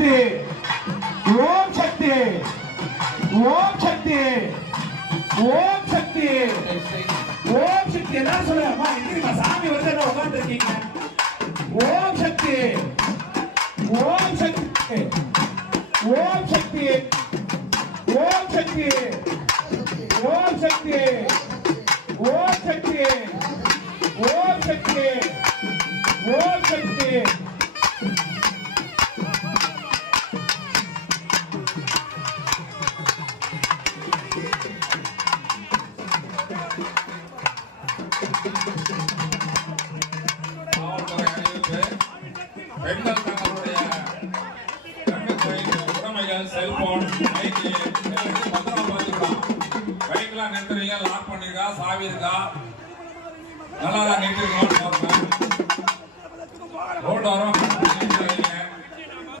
சக்தி ஓம் சக்தி ஓம் சக்தி ஓம் சக்தி ஓம் சக்தி எல்லாரும் சொல்லுங்கம்மா எங்க சாமி வந்து உட்கார்ந்து இருக்கீங்க ஓம் சக்தி ஓம் சக்தி ஓம் சக்தி ஓம் சக்தி ஓம் சக்தி ஓம் சக்தி ஓம் சக்தி ஓம் சக்தி பெண்கள் தங்களுடைய உடைமைகள் செல்போன் பைக்கு பத்திரமா பார்த்துக்கலாம். பைக்லாம் நிறுத்துறீங்க, லாக் பண்ணிருக்கா, சாவி இருக்கா, நல்லா தான் நிறுத்திருக்கோம். ரோடு வரும்